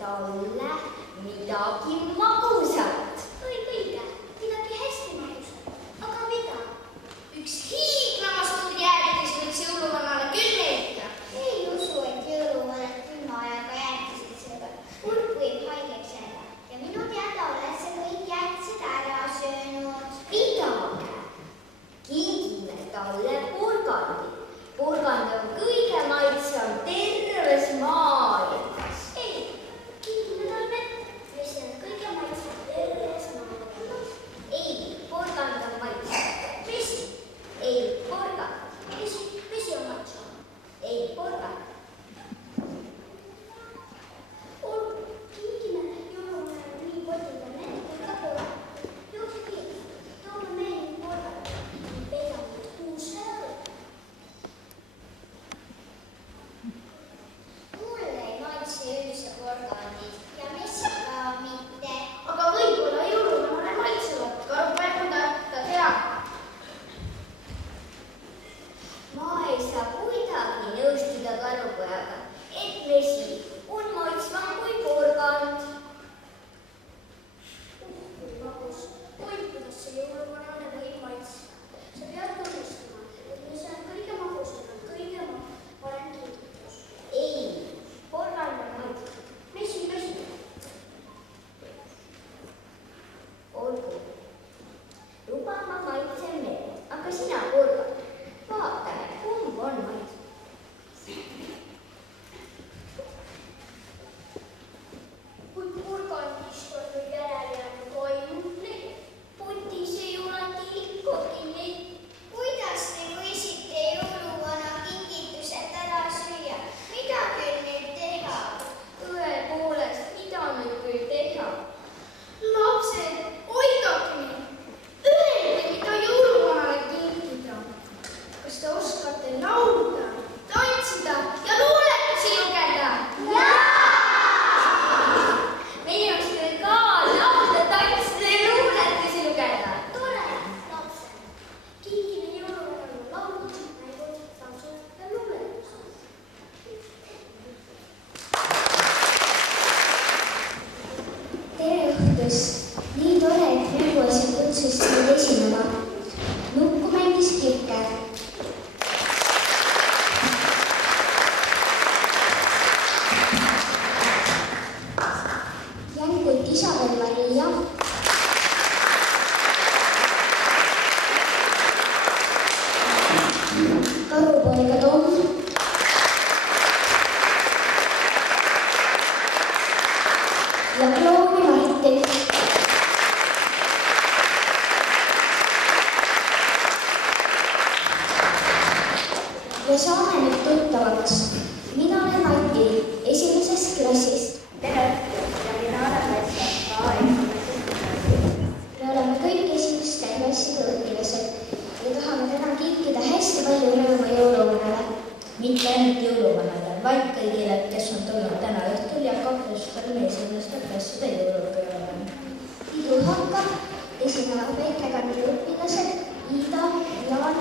talle midagi magusat. Õige, midagi hästi magusat. Aga mida? Üks hiiglama suur jäätis võiks jõuluvanale küll meeldida. Ei usu, et jõuluvanad külma ajaga jäätisid söövad. Kurk võib haigeks jääda ja minu teada oled sa kõik jäätised ära söönud. Pidage, kingime talle porgandi. Porgand on kõige maitsvam terves maailmas. Ei, kingime talle vett, mis on kõige maitsvam terves maailmas. Ei, porgand on maitsvam. Vesi, Ei, porgand. vesi on maitsvam. Ei, porgand. Kingime jõuluvanale nii potile mett kui ka porgand. Jookse kiiresti, toome meile porgand. Peidame kuuse õlle. Mulle ei maitse üldse porgandid ja messi ka mitte. Aga võib-olla jõuluvanale maitsevad, karupäevada ta teab. Ma ei saa kuidagi nõustuda karupojaga, et vesi on maitsvam kui porgand. Kui magus, oi, kuidas see jõuluvanale võib maitsta. Sa pead tunnistama, et mis on kõige magusam, on kõige parem kingitus. Ei, porgand on maitsvam. Vesi. Olgu, luba ma maitsen vett, aga sina porgand. Vaatame, kumb on maitsvam. Kui porgandist on nüüd järele jäänud ainult leib, Putis ei ole tilkugi neid. Kuidas te võisite jõuluvana kingitused ära süüa? Mida küll nüüd teha? Tõepoolest, mida nüüd küll teha? lapsed, oidake mind! Öelge, mida jõuluvanale kinkida. Kas te oskate laulda, tantsida ja luuletusi lugeda? Meie oskame ka laulda, tantsida ja luuletusi lugeda. Tore, lapsed. Kingime jõuluvanale laulud, mängud, tantsud ja luuletused. Tere õhtust! Nii tore, et mänguasjad kutsusid meid esinema. Nukku mängis Kirke. Jängut Isabel Maria. Karupoega Tom. Ja klooni Martin. Ja saame nüüd tuttavaks. Mina olen Mati esimesest klassist. Tere õhtust ja mina olen Letsa, ka esimesest klassist. Me oleme kõik esimeste klasside õpilased ja tahame täna kinkida hästi palju rõõmu jõuluvanale. Mitte ainult jõuluvanale, vaid kõigile, kes on tulnud täna õhtul ja kaklustel esimeste klasside jõulupeole. Pidu hakkab, esinevad väikekandi õpilased Iida, Jaan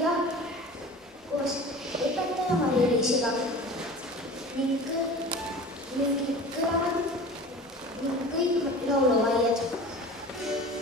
ja koos õpetaja Mari-Liisiga ning kõlavad ning kõik lauluvaied. Kiitos.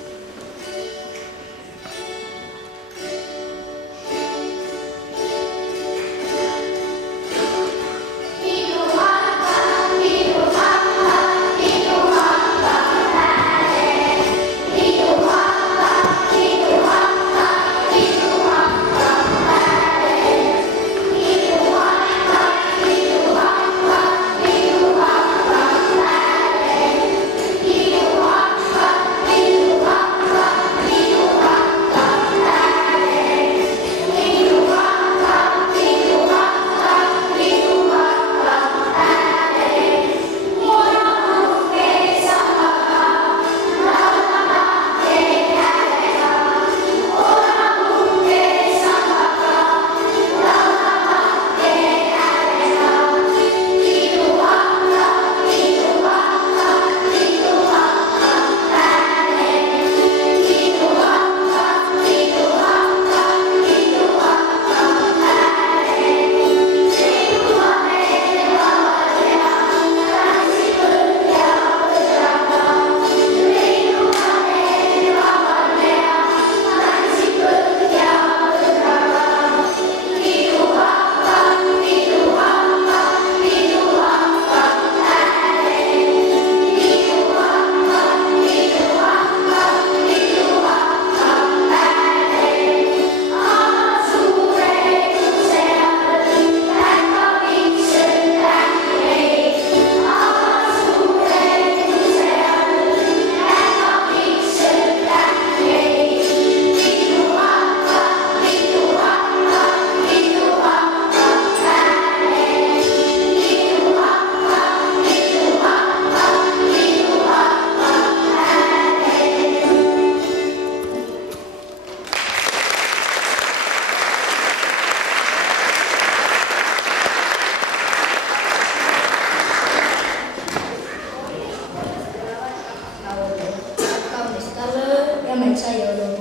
ja metsa jõulupuu.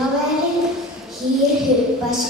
lavelin hiir hüppas.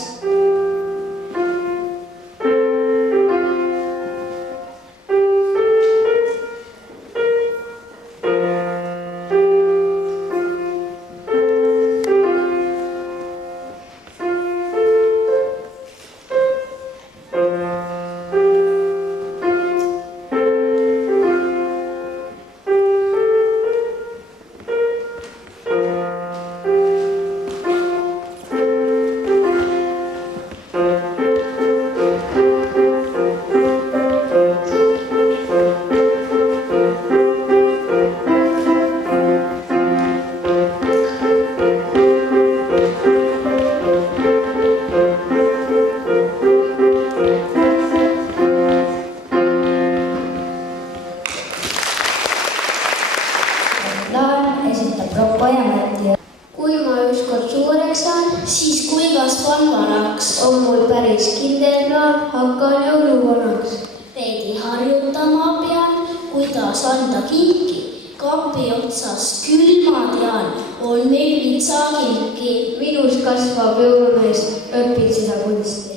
Laul esitab Rocco ja Mati. kui ma ükskord suureks saan, siis kui kasvan vanaks, on mul päris kindel plaan, hakkan jõuluvanaks. veidi harjutama pean, kuidas anda kinki. kapi otsas küll ma tean, on meil vitsakilki. minus kasvab jõulumees, õpin seda kunsti.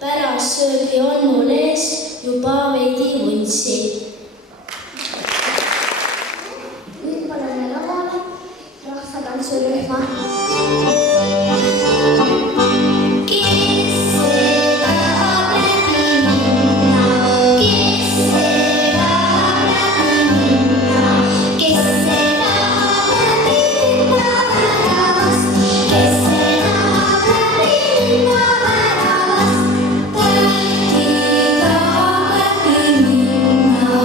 pärast söögi on mul ees juba veidi vuntsi. Nüüd paneme lavale rahvatantsurühma. Tähti tahab läbi minna.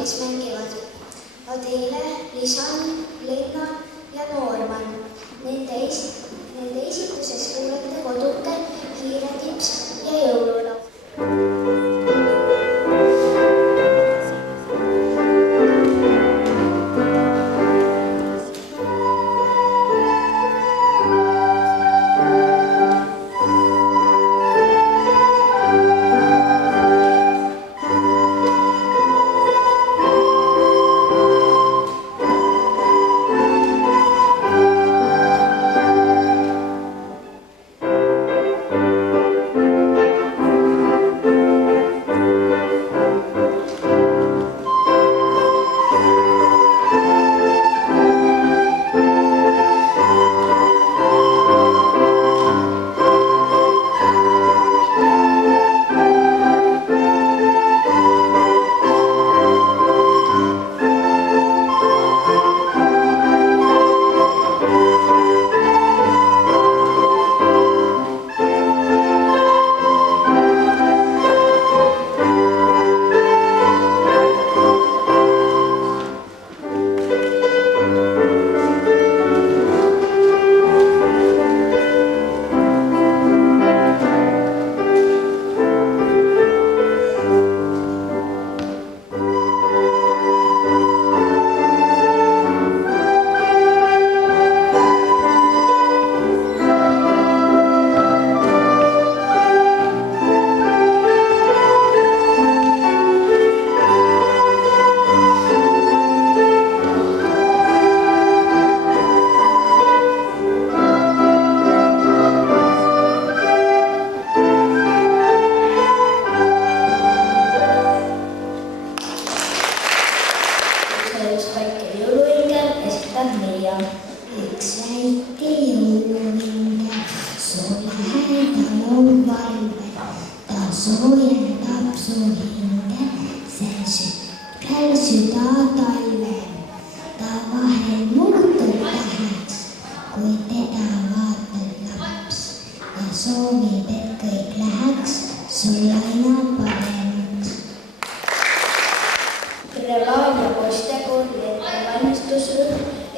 kes mängivad. Adele, Lisan, Lenna ja Noorman. Nende esituses kuulete koduke, Hiiretips ja jõululaul.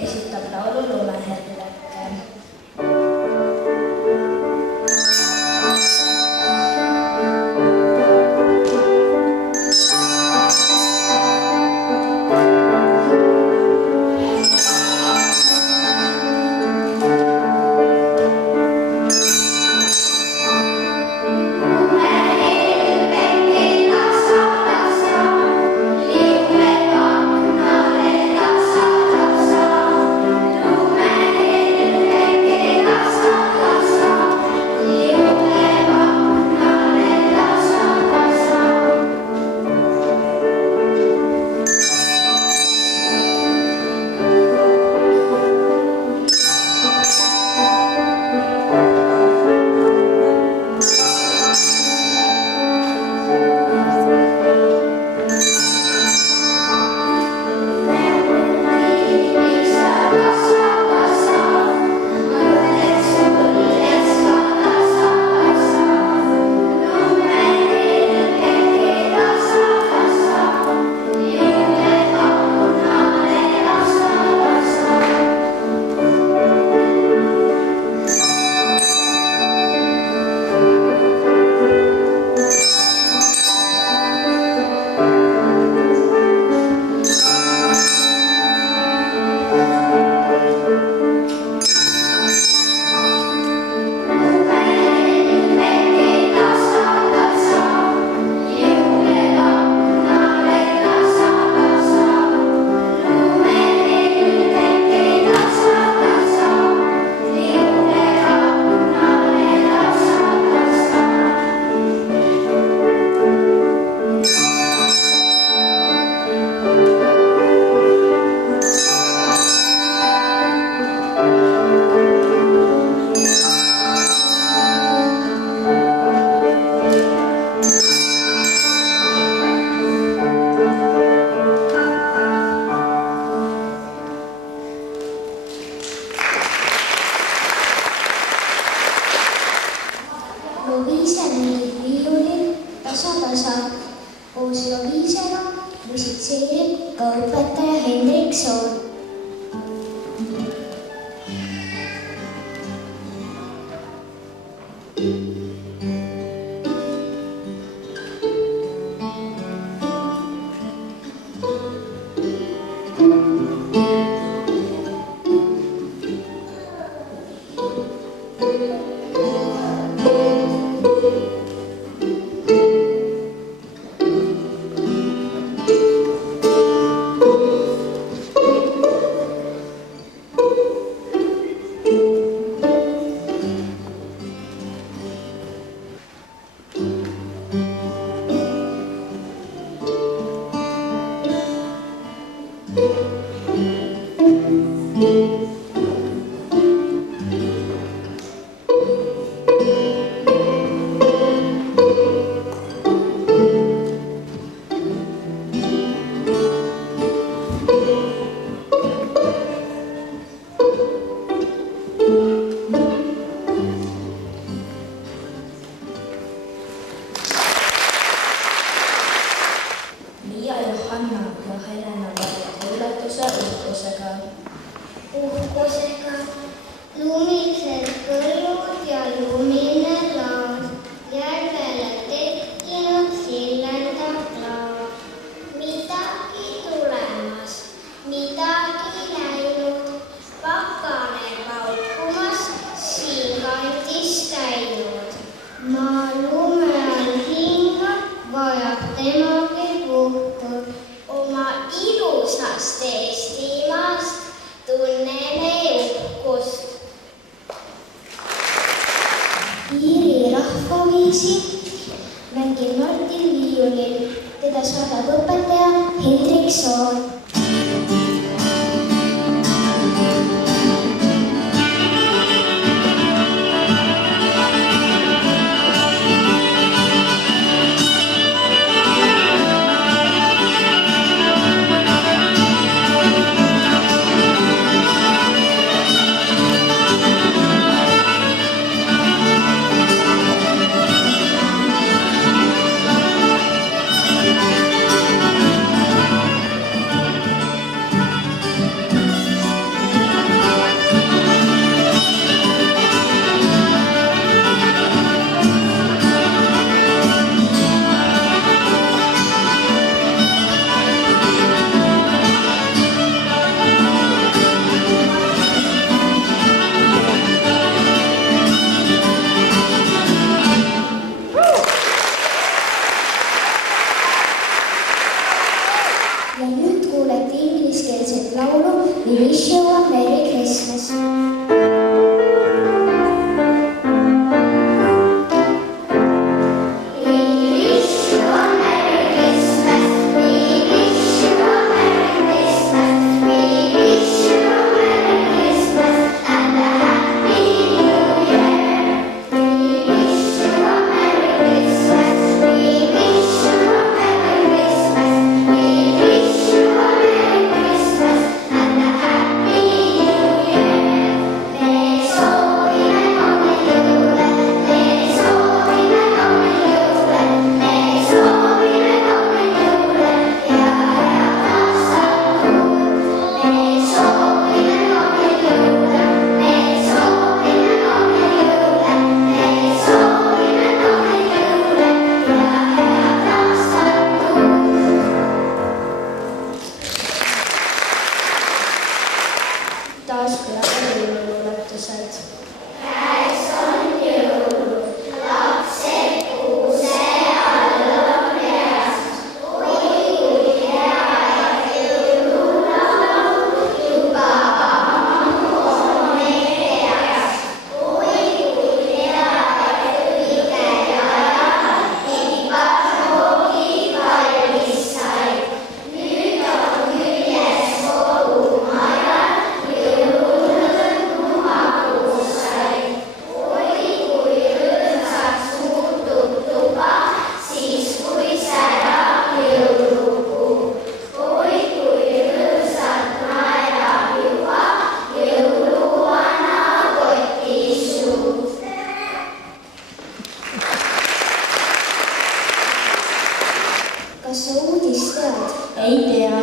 esitab laulu Lumehelge. Lumehelge musiseerib ka õpetaja Hendrik Soon. Miia, Johanna ja Helena valivad üllatuse Uhkusega lumised põllud ja lumine laud, järvele tekkinud sillendab laud. Midagi tulemas, midagi läinud, pakane paukumas, siinkandis käinud. Maa lume all hingab, vajab temagi puhtud. Oma ilusast Eestimaast tunneme uhkust. Iiri rahvaviisi mängib Martin viiulil, teda saadab õpetaja Hendrik Soon. Ja nüüd kuulete ingliskeelset laulu We wish you a Merry Christmas. Happy ei tea.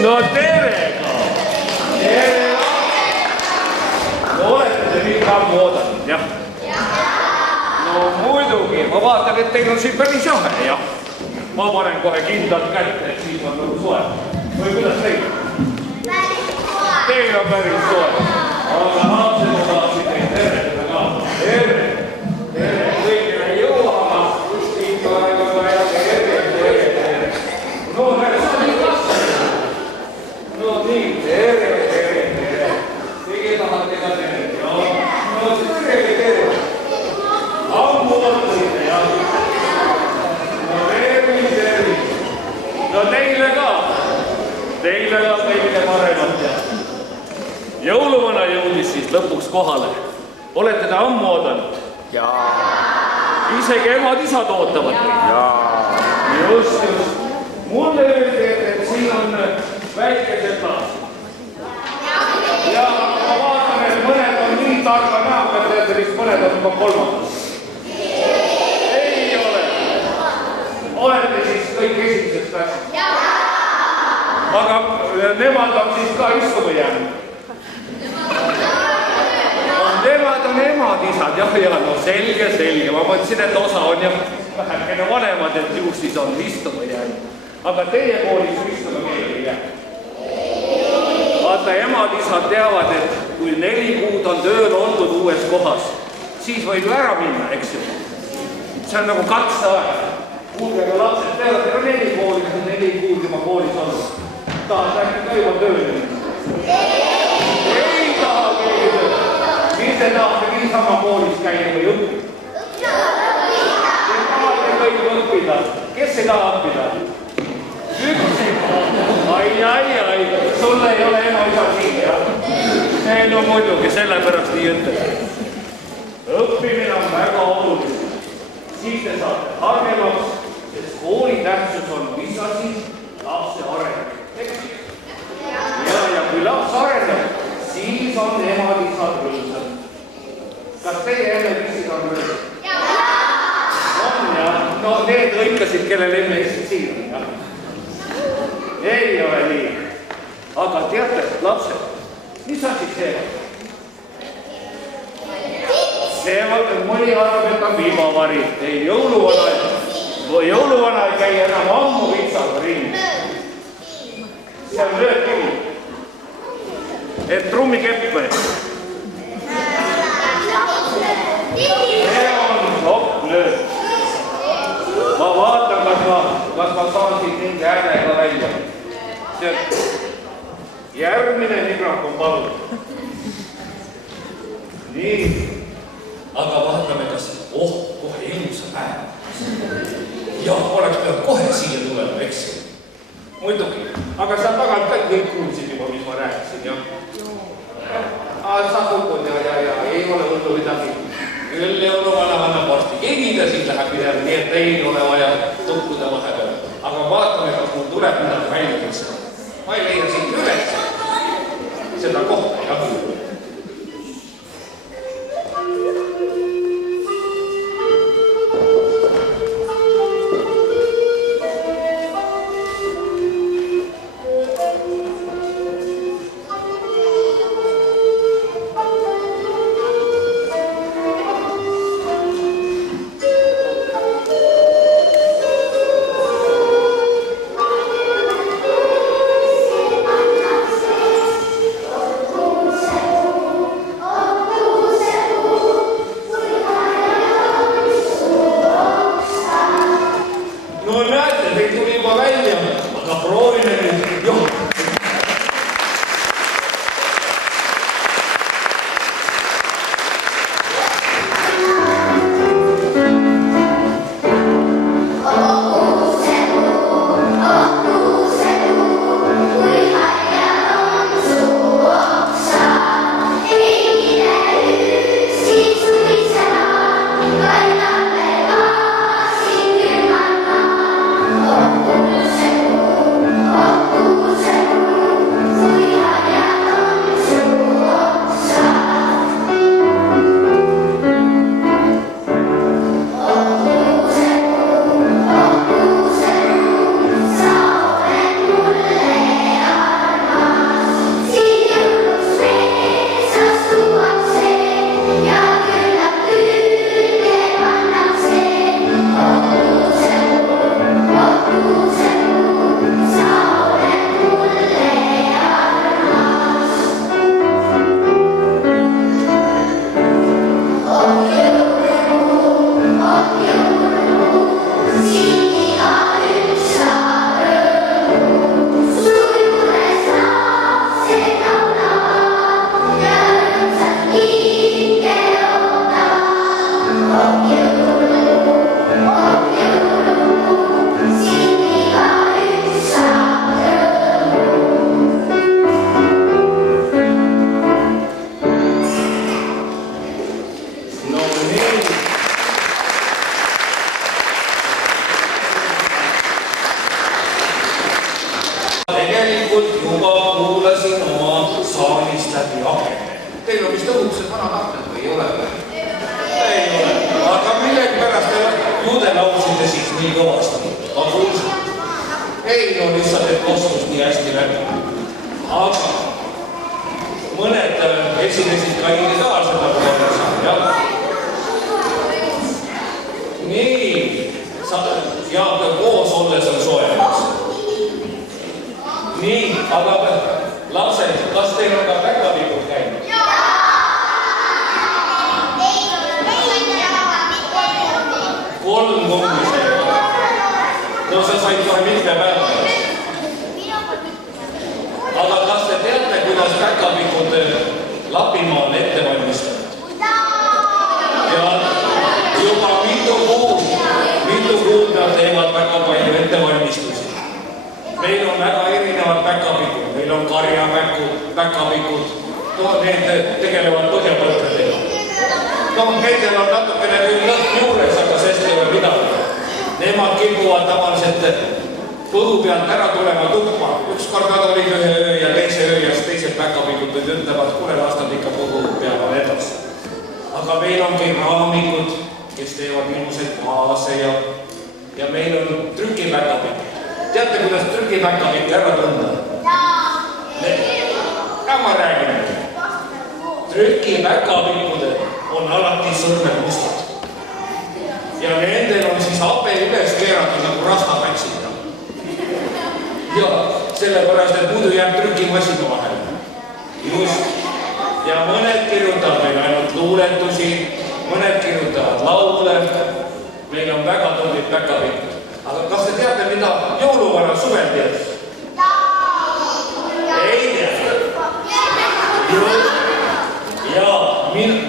No tere ka! Tere! No olete te nii ammu oodanud, jah? No muidugi, ma vaatan, et teil on siin päris jahe, jah? Ma panen kohe kindlalt kätte, et siis on nagu soe. Või kuidas teil? Teil on päris soe. Aga lapsed ma tahtsin teid tervetada ka. Tere! Tere! Kõigile jõuama! Ikka aega vaja. Tere! No näed, sa nii kasvanud. No nii, tere! Teie tahate ka tere. No tere! Ammu ootasite, jah? No tervis! No teile ka kõige paremat, jah? Jõuluvana jõudis siis lõpuks kohale. Olete te ammu oodanud? Jaa. Isegi emad-isad ootavad teid? Jaa. Just. Mulle öeldi, et siin on väikesed lapsed. Ja ma vaatan, et mõned on nii targa näoga, et vist mõned on juba kolmandas. Ei ole. Olete siis kõik esimeseks klassis? Jaa. Aga nemad on siis ka istuma jäänud. Nemad on emad-isad, jah, no selge. Ma mõtlesin, et osa on jah vähekene vanemad, et ju siis on istuma jäänud. Aga teie koolis istuma keegi ei jää. Vaata, emad-isad teavad, et kui 4 kuud on tööl olnud uues kohas, siis võib ju ära minna, eks ju. See on nagu katseaeg. Kuulge, aga lapsed teavad, et 4 koolis on 4 kuud juba koolis olnud. Tahad äkki ka juba tööle minna? Ei taha keegi tööle. Siis te tahate niisama koolis käia või õppida? Te tahate kõik õppida. Kes ei taha õppida? Üks ei taha. Ai. Sulle ei ole ema-isa siin, jah? Ei, no muidugi, sellepärast nii ütles. Õppimine on väga oluline. Siis te saate hargemaks, sest kooli tähtsus on mis asi? Lapse areng. Ja kui laps areneb, siis on emad-isad rõõmsad. Kas teie emme-issid on rõõmsad? On, jah. No need lõikasid, kellel emme-isid siin on, jah. Ei ole nii. Aga teate, lapsed, mis asi see on? See mõni arvab, et on viimavari. Ei, jõuluvana ei käi enam ammu vitsaga ringi. See on löökivi. Et trummikepp või? See on sopp-löök. Ma vaatan, kas ma saan siit mingi äänega välja. Järgmine mikrofon palun. Nii. Aga vaatame, kas kohe ilusa päeva. Ja oleks peab kohe siia tulema, eks? Muidugi. Aga sa tagant ka kõik kuulsid juba, mis ma rääkisin, jah? Sa kukun ja ei ole hullu midagi. Küll jõuluvana annab varsti kingida, siis läheb minema, nii et ei ole vaja tukkuda vahepeal. Aga vaatame, kas mul tuleb midagi välja tõsta. Ma ei leia siit üles seda kohta, jah.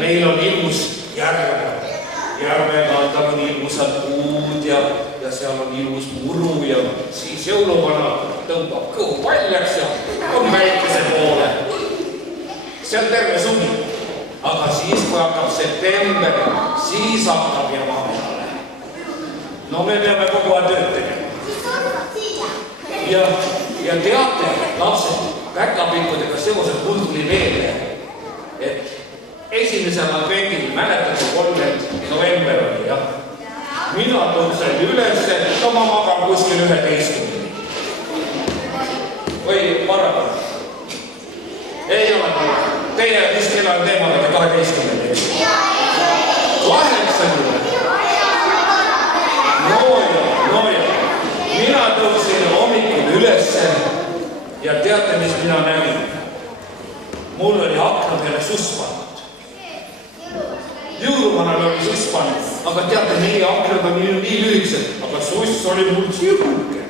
Meil on ilmus järve kaldal on ilmusad puud ja seal on ilmus muru ja siis jõuluvana tõmbab kõhu paljaks ja on väikese poole. See on terve suvi. aga siis, kui hakkab september, siis hakkab jama peale. No me peame kogu aeg tööd tegema. Ja teate, lapsed, päkapikkudega seoses mul tuli meelde, et esimesel advendil, mäletate, 30. november oli, jah? Mina tõusen üles, no ma magan kuskil 11. Või parem? Ei ole parem. Teie, mis kella on teemale 12. 8. No ja. Mina tõusin hommikul ülesse ja teate, mis mina nägin? Mul oli akna peale suss pandud. Jõuluvanal oli suss pandud, aga teate, meie aknad on nii lühikesed, aga suss oli mul sihuke.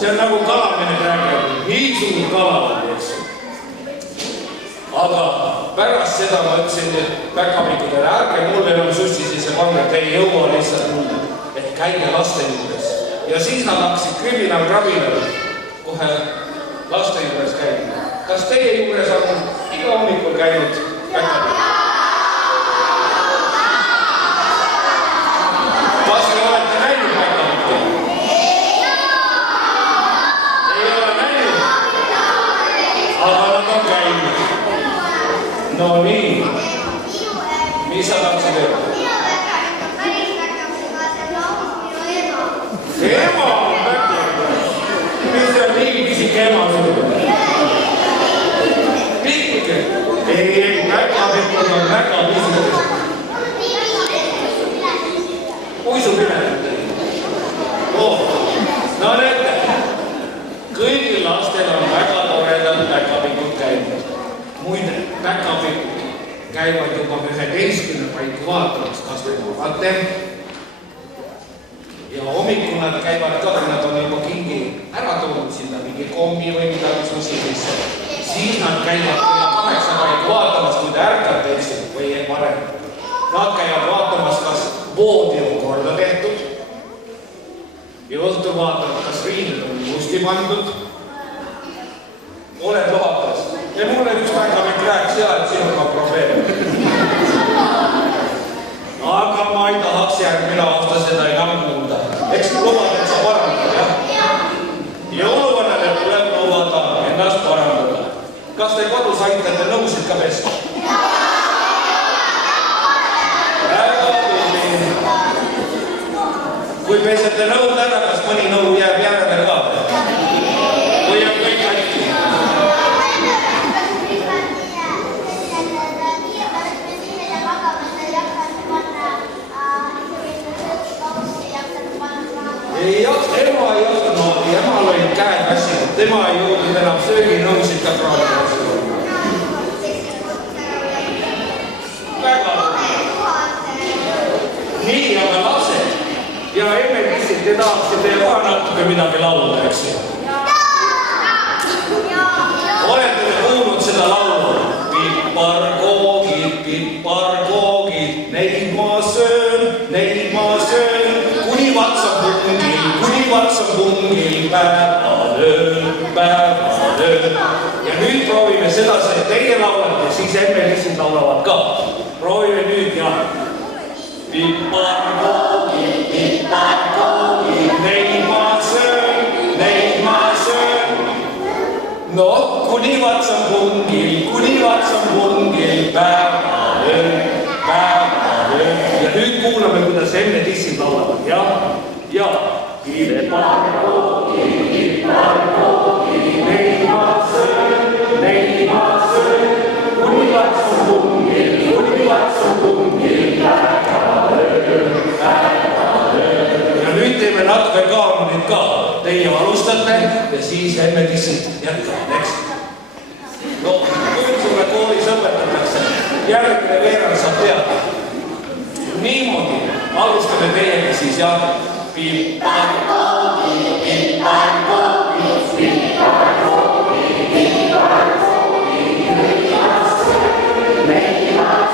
See on nagu kalamehed räägivad, nii suur kala on, eks. Aga pärast seda ma ütlesin päkapikudele, ärge mul enam sussi sisse pange, te ei jõua lihtsalt mulle, et käige laste juures. Ja siis nad hakkasid kriminal-krabinal kohe laste juures käima. Kas teie juures on iga hommikul käinud päkapikud? Kas te olete näinud päkapikud? Ei ole näinud? Aga nad on käinud. No nii. Mis sa tahtsid öelda? Ema on päkapikud. Mis see on nii pisik ema sulle? Pikk. Ei, päkapikud on väga pisikesed. Uisupimedad. No näete, kõigil lastel on väga toredad päkapikud käinud. Muide, päkapikud käivad juba 11 paiku vaatamas, kas te magate. Ja hommikul nad käivad ka, kui nad on juba kingi ära toonud sinna mingi kommi või midagi susilisse. Siis nad käivad kella 8 paiku vaatamas, kui te ärkate või ei varem. Nad käivad vaatamas, kas voodi on korda tehtud. Ja õhtul vaatavad, kas riided on ilusti pandud. Oled lohakas. Ja mulle üks päkapikk rääkis ja, et siin on ka probleem. Aga ma ei tahaks järgmine aasta seda enam kuulda. Eks lubad, et sa parandad, jah? Jõuluvanale tuleb lubada ennast parandada. Kas te kodus aitate nõusid ka pesta? Kui pesete nõud ära, kas mõni nõu jääb järele ka? Või on kõik äkki? Ei jaksa, ema ei jaksa noodi, emal olid käed väsinud, tema ei jõudnud enam sööginõusid ka kraadi vastu. Väga. Nii, aga lapsed ja emme lihtsalt te tahaksite ka natuke midagi laulda, eks ju? Olete te kuulnud seda laulu? Piparkoogid, neid ma söön, kuni vatsa pungil, päevalöön. Ja nüüd proovime sedasi, et teie laulate, siis emme lihtsalt laulavad ka. Proovime nüüd ja. Piparkoogid, neid ma söön. No, kuni vatsa pungil, päevalöön. Ja nüüd kuulame, kuidas enne tissid laulavad, jah? Ja. Piparkoogid, neid ma söön. Kuni vatsa pungil, päevalöön. Ja nüüd teeme natuke kaamrit ka. Teie alustate ja siis emme tissid jätkavad, eks? No, kui sulle koolis õpetatakse, järgmine veerand saab teada. Niimoodi, alustame teiega siis, jah? Piparkoogid, neid ma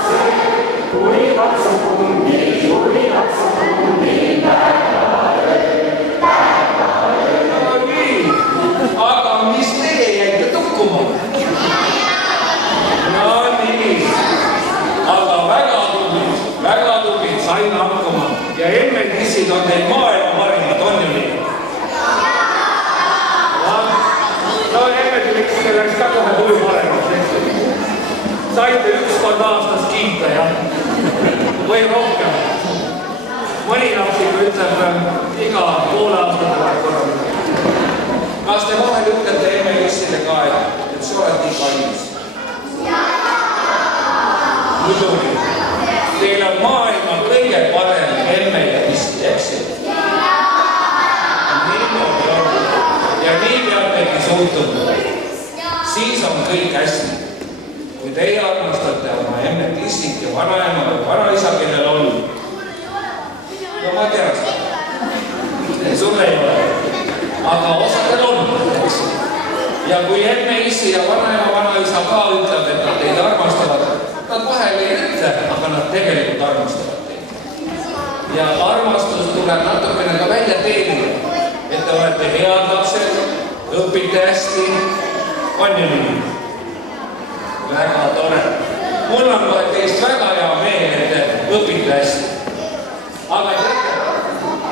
söön, kuni vatsa pungil, päevalöön. Aga mis teie jäite tukkuma? emme-issid on teil maailma parimad, on ju nii? No emme-issid läks ka kohe tuju paremaks. Saite üks kord aastas kiita, jah? Või rohkem? Mõni lapsiga ütleb iga poole aastatele korral. Kas te vahel ütlete emme-issile ka, et sa oled nii kallis? Muidugi. Teil on maailma kõige parem emme ja issi, eks ju? Niimoodi on. Ja nii peabegi suhtuma. Siis on kõik hästi. Kui teie armastate oma emmet, issit ja vanaema või vanaisa, kellel on. No ma tean seda. Sul ei ole. Aga osadel on, eks. Ja kui emme, issi ja vanaema, vanaisa ka ütleb, et nad teid armastavad, nad vahel ei ütle, aga nad tegelikult armastavad teid. Ja armastus tuleb natukene ka välja teenida, et te olete head lapsed, õpite hästi, on ju nii? Väga tore. Mul on teist väga hea meel, et te õpite hästi. Aga teate,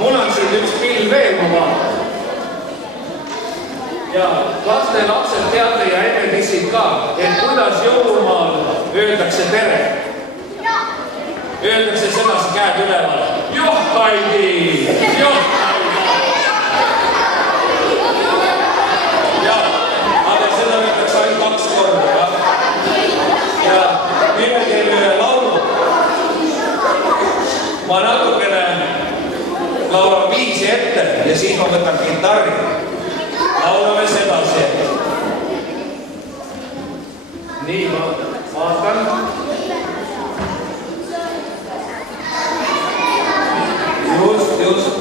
mul on siin üks pill veel, ma vaatan. Ja lapsed teate ja emme-issid ka, et kuidas jõulumaal öeldakse tere. Öeldakse sedasi käed üleval. Joh, Heidi! Joh, Heidi! Ja, aga seda öeldakse ainult 2 korda, jah? Ja nüüd me teeme ühe laulu. Ma natukene laulan viisi ette ja siis ma võtan kitarri. Laulame sedasi. Nii, ma vaatan. Just.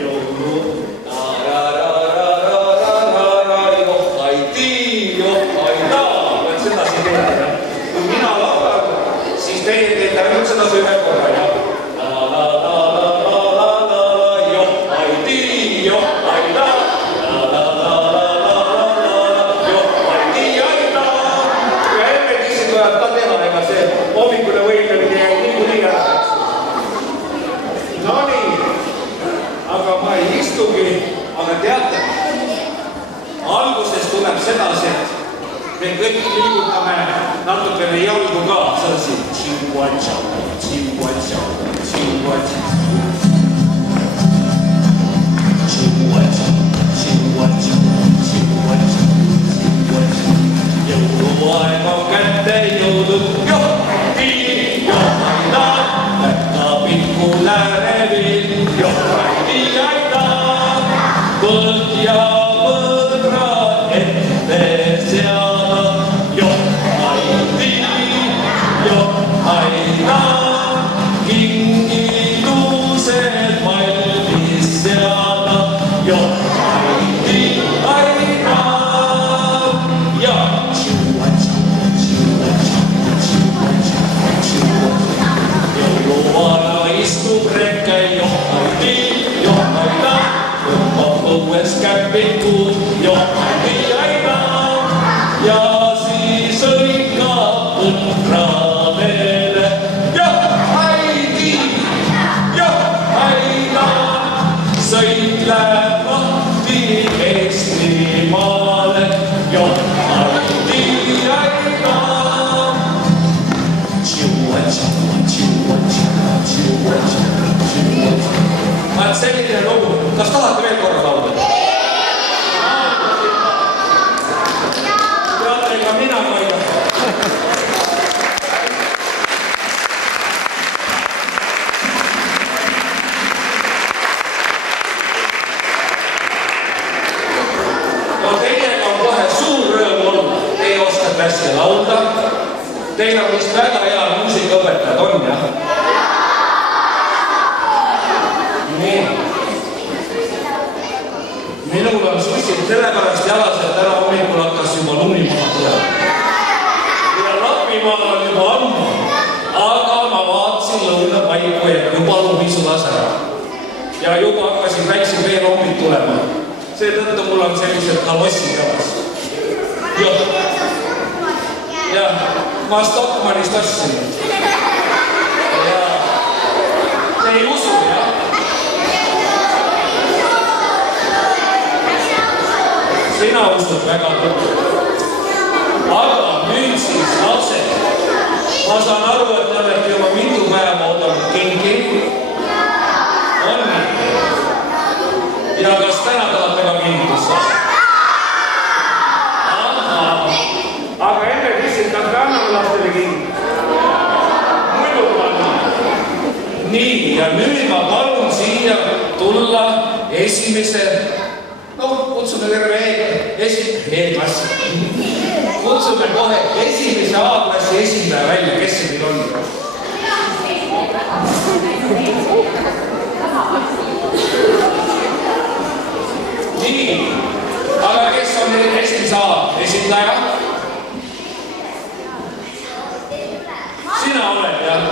Jõulu. Võt sedasi teha. Kui mina laulan, siis teie teete ainult sedasi ühe korra, jah? Hommikune võimlemine jäi niikuinii ära. No nii, aga ma ei istugi, aga teate, alguses tuleb sedasi, et me kõik liigutame natukene jalgu ka, sedasi. Jõuluaeg on kätte jõudnud, Põld ja põdra ette seada, joh, Heidi, kingitused valmis seada, joh, Heidi, ja jõuluvana istub rekke, joh, Heidi, õues käpikud, joh, Heidi, ja siis õigab põdra meele, joh, Heidi, sõit läheb lahti Eestimaale, joh, Heidi, Vaat selline lugu. Kas tahate veel korra laulda? Teate, ega mina ka ei taha. No teiega on kohe suur rõõm olnud. Teie oskate hästi laulda. Teil on vist väga hea muusikaõpetajad, on, jah? Nii. Minul on sussid sellepärast jalas, et täna hommikul hakkas juba lumi maha tulema. Ja Lapimaal on juba ammu, aga ma vaatasin lõunapaiku, et juba lumi sulas ära. Ja juba hakkasid väiksed veelommid tulema. Seetõttu mul on sellised kalossid jalas. Ja ma Stockmannist ostsin. Te ei usu, jah? Sina usud väga tõtt. Aga nüüd siis lapsed. Ma saan aru, et te olete juba mitu päeva oodanud kingi. On nii? Ja kas täna tahate ka kingitust saada? Aga enne lihtsalt, kas me anname lastele kingi? Muidu anname. Nii, ja nüüd ma palun siia tulla esimese, kutsume terve E-klassi. Kutsume kohe esimese A-klassi esindaja välja, kes see meil on? Nii, aga kes on esimese A esindaja? Sina oled, jah?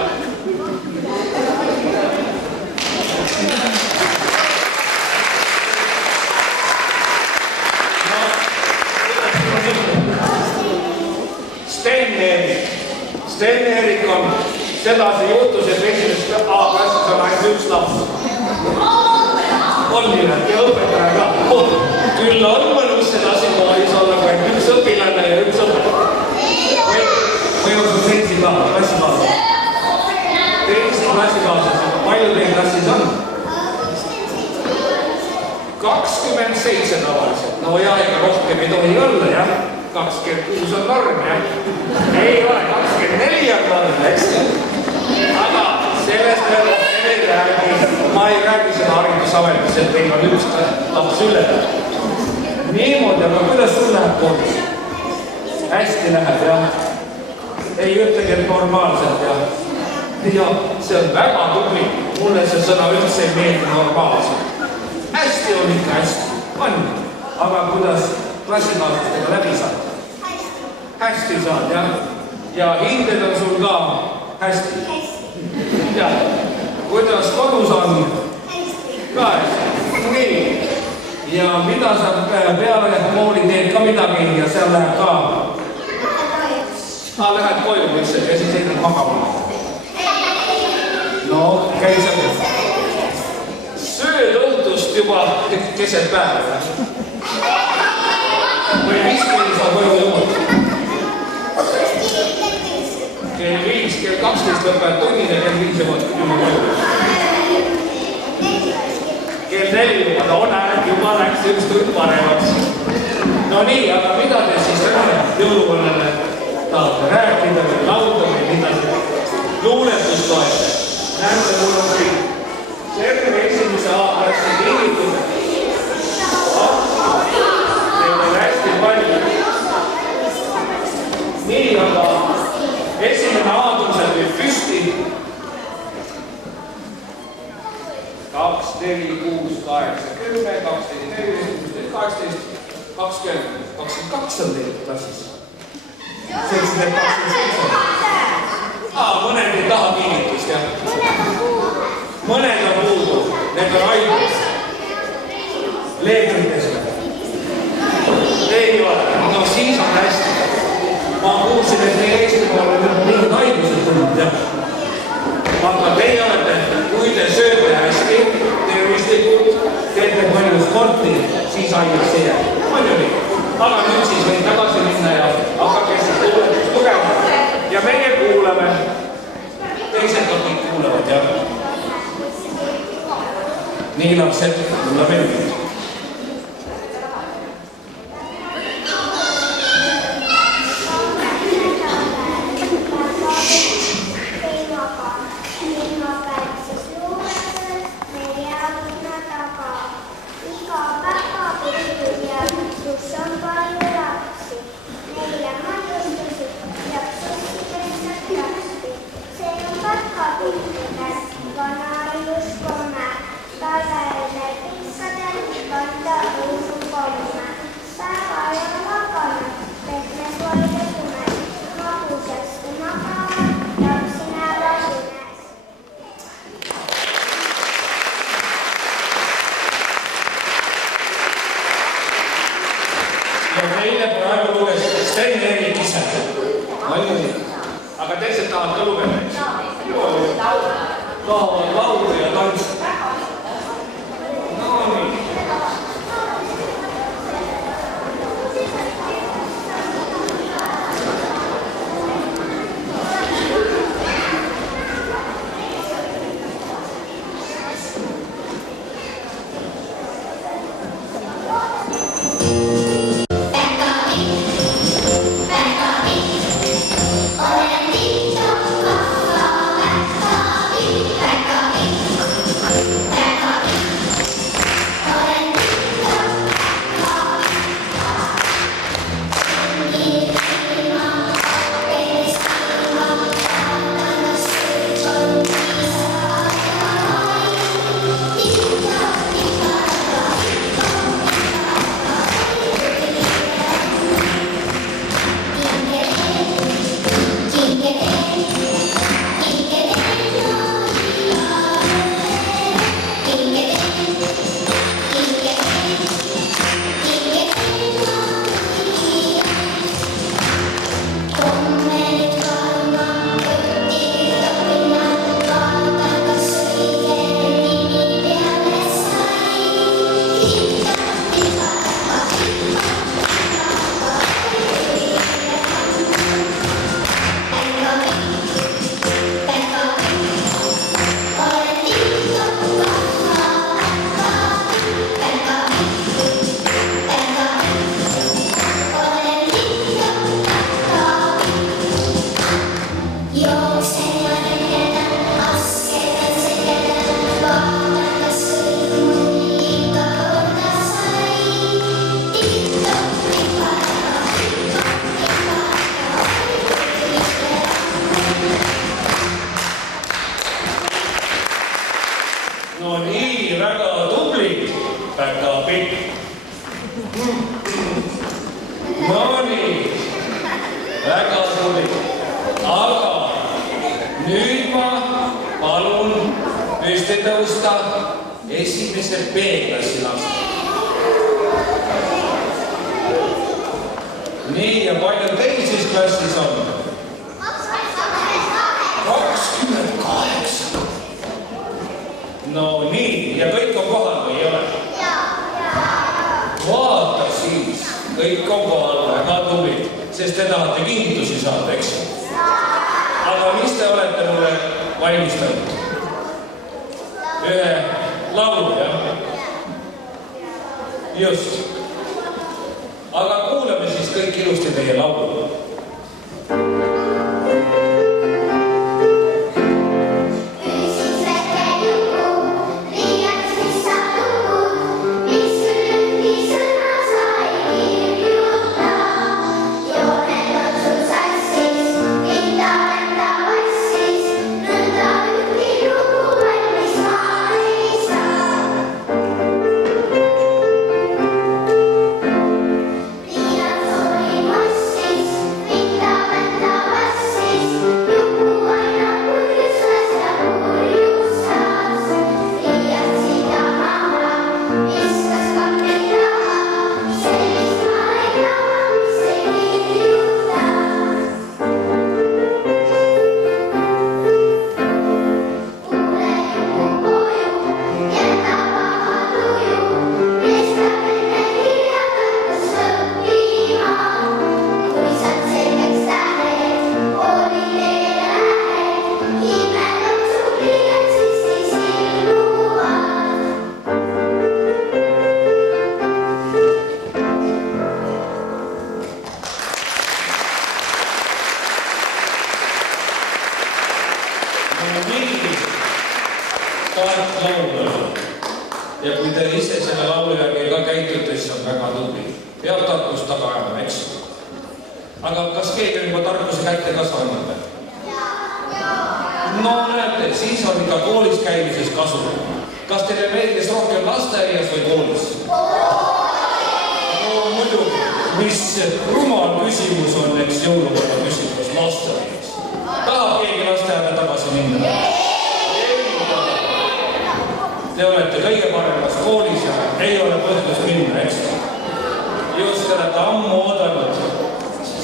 Sten-Erik on sedasi juhtus, et esimesest A-klassis on ainult üks laps. On nimelt ja õpetaja ka. Küll on mõnus sedasi koolis olla, kui ainult üks õpilane ja üks õpetaja. Või on sul teisi klassikaaslased? Teisi klassikaaslased, palju teil klassis on? 27 tavaliselt. No ja ega rohkem ei tohi olla, jah. 26 on norm, jah. Ei ole, 24 on norm, eks. Aga sellest me rohkem ei räägi. Ma ei räägi seda haridusametis, et teil on üks laps üle. Niimoodi, aga kuidas sul läheb koolis? Hästi läheb, jah. Ei ütlegi, et normaalselt, jah. Ja see on väga tubli. Mulle see sõna üldse ei meeldi normaalselt. Hästi on ikka hästi. On. Aga kuidas klassikaaslastega läbi saad? Hästi saad, jah. Ja hinded on sul ka hästi. Ja kuidas kodus on? Ka hästi. Nii. Ja mida sa peale kooli teed ka midagi ja seal läheb ka? Lähed koju lihtsalt ja siis ei tule magama. No, käi seal. Sööd õhtust juba keset päeva. Või mis kell sa koju jõuad? Kell 5, kell 12 lõpevad tunnid ja kell 5 jõuad juba koju. Kell 4 juba läks üks tund paremaks. No nii, aga mida te siis täna jõuluvõnnale tahate rääkida või lauda või mida luuletust loete? Näete, mul on siin terve esimese A-klassi kingitud. Teil on hästi palju. Nii, aga esimene A-tunsed võib püsti. 2, 4, 6, 8, 10, 12, 14, 16, 18, 20, 22 on teil klassis. 27. Mõned ei taha kinnitust, jah? Mõned on puudu. Need on ainult leetrites. Ei ole. No siis on hästi. Ma kuulsin, et meie Eestimaal on mingid haigused tulnud, jah. Aga teie olete, kui te sööte hästi, tervislikult, teete palju sporti, siis haigeks ei jää. Palju nii. Aga nüüd siis võin tagasi minna ja hakake siis luuletust lugema. Ja meie kuulame. Teised on kõik kuulevad, jah. Nii lapsed, mulle meeldib. Ja teile praegu luges Sten-Erik ise. Aga teised tahavad ka lugeda, eks? tahavad laulu ja tantsu. No nii. No nii, väga tublid, väga pikk. No nii, väga tublid. Aga nüüd ma palun püsti tõusta esimese B-klassi laste. Nii, ja palju teil siis klassis on? 28. No nii, ja kõik on kohal või ei ole? Vaata siis, kõik on kohal, väga tublid, sest te tahate kingitusi saada, eks? Aga mis te olete mulle valmistanud? Ühe laulu, jah? Just. Aga kuulame siis kõik ilusti teie laulu. Ja kui te ise selle laulu järgi ka käitute, siis on väga tubli. Peab tarkust taga ajama, eks? Aga kas keegi on juba tarkuse kätte ka saanud? No näete, siis on ikka koolis käimises kasu. Kas teile meeldis rohkem lasteaias või koolis? No muidugi, mis rumal küsimus on, eks jõuluvana küsimus lasteaias. Tahab keegi lasteaeda tagasi minna? Te olete kõige paremas koolis ja ei ole põhjust minna, eks? Just te olete ammu oodanud.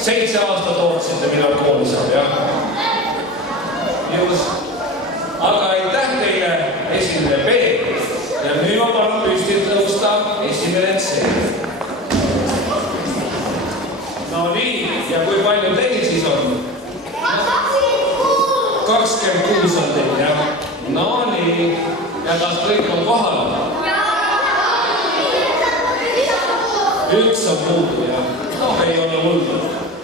7 aastat ootasite, millal kooli saab, jah? Just. Aga aitäh 26 on teil, jah? No nii, ja kas kõik on kohal? Üks on puudu, jah? No ei ole hullu.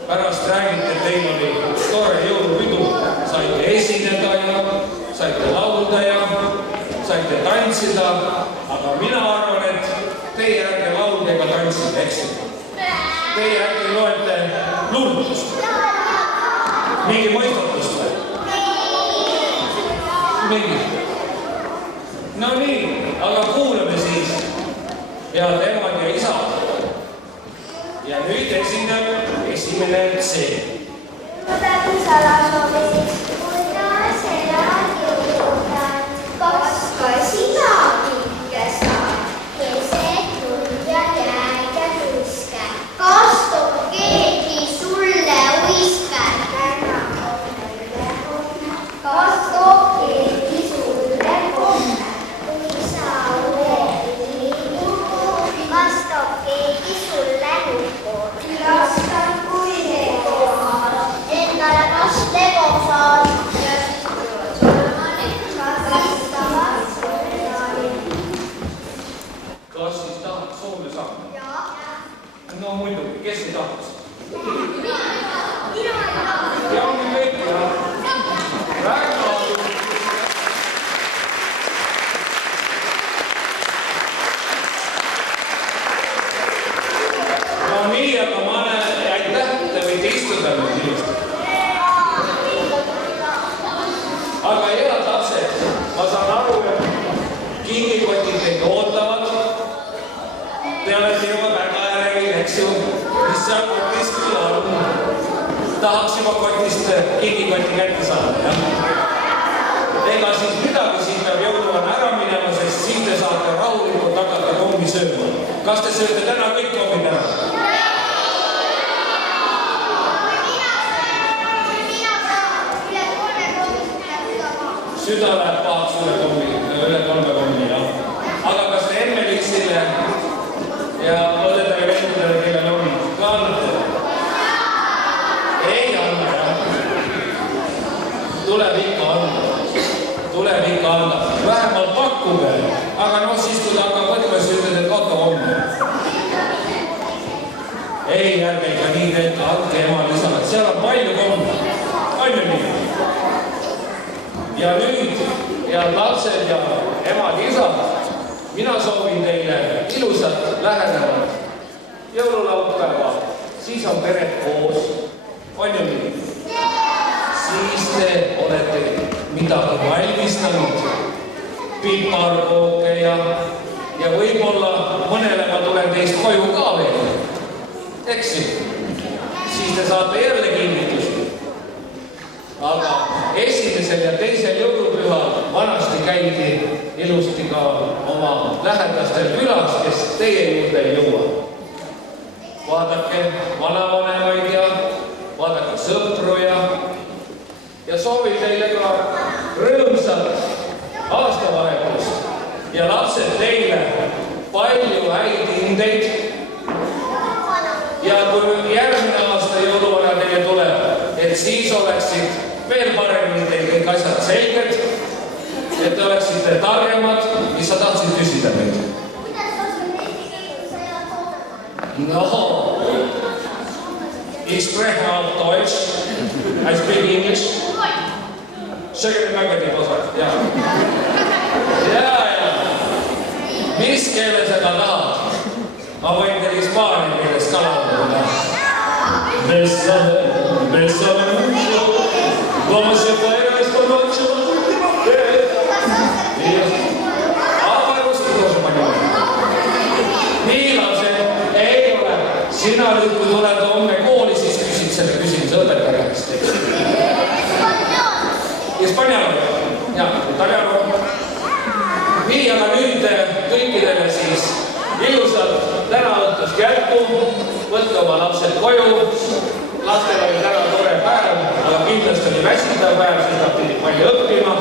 Pärast räägite, et teil oli tore jõulupidu. Saite esineda ja saite laulda ja saite tantsida, aga mina arvan, et teie ärge laulge ega tantsida, eks? Teie äkki loete luulutust? Mingi mõistatust või? Mingi? No nii, aga kuulame siis. Head emad ja isad. Ja nüüd esineb esimene C. Kas ka sina kõike saad, keset tuld ja jääd ja tuske? Kas toob keegi sulle uiske? Kas toob keegi sulle komme? Kui sa oled liidunud, kas toob keegi sulle lugu? Lastan kui legomaal, endale kas lego saad. Kas siis tahad Soome saada? No muidugi, kes ei tahaks? Ja ongi kõik, jah. Väga no nii, aga ma näen, aitäh, te võite istuda nüüd ilusti. Aga head lapsed, ma saan aru, et kingikotid teid ootavad. Te olete juba väga ärevil, eks ju, mis seal kotis küll on. Tahaks juba kotist kingikoti kätte saada, jah? Ega siis midagi siin peab jõuluvana ära minema, sest siis te saate rahulikult hakata kommi sööma. Kas te sööte täna kõik kommid ära? Süda läheb pahaks üle 3 kommi, jah. Aga kas te Emmelixile ja õdedele vendudele, kellel on, ka annate? Ei anna, jah. Tuleb ikka anda. Vähemalt pakkuge. Aga noh, siis kui ta hakkab võtma, siis ütled, et oota homme. Ei, ärge ikka nii tehke, andke emale isale. Seal on palju komme. On ju nii? Ja nüüd, head lapsed ja emad ja isad, mina soovin teile ilusat lähenevat jõululaupäeva, siis on pered koos, on ju nii? Siis te olete midagi valmistanud, piparkooke ja võib-olla mõnele ma tulen teist koju ka veel, eks ju? Siis te saate jälle kinnitusi. Aga esimesel ja teisel jõulupühal vanasti käidi ilusti ka oma lähedastel külas, kes teie juurde ei jõua. Vaadake vanavanemaid ja vaadake sõpru ja soovin teile ka rõõmsat aastavahetust ja lapsed teile palju häid hindeid. Ja kui järgmine aasta jõuluvana teile tuleb, et siis oleksid veel paremini teil kõik asjad selged, et te oleksite targemad, mis sa tahtsid küsida nüüd? No, ich spreche auf Deutsch, I speak English. Sööge väga teeb osad, jah. Ja. Mis keele seda tahad? Ma võin teil hispaania keeles ka laulda. Bésame mucho, como si fuera esta noche la última vez. Abarusti koos mañana. Nii lapsed, ei ole. Sina nüüd, kui tuled homme kooli, siis küsid selle küsimuse õpetaja käest. Hispaanial, jah, italiano. Nii, aga nüüd kõikidele siis ilusalt täna õhtust jätku. Võtke oma lapsed koju. Lastel oli täna tore päev, aga kindlasti oli väsitav päev, sest nad pidid palju õppima.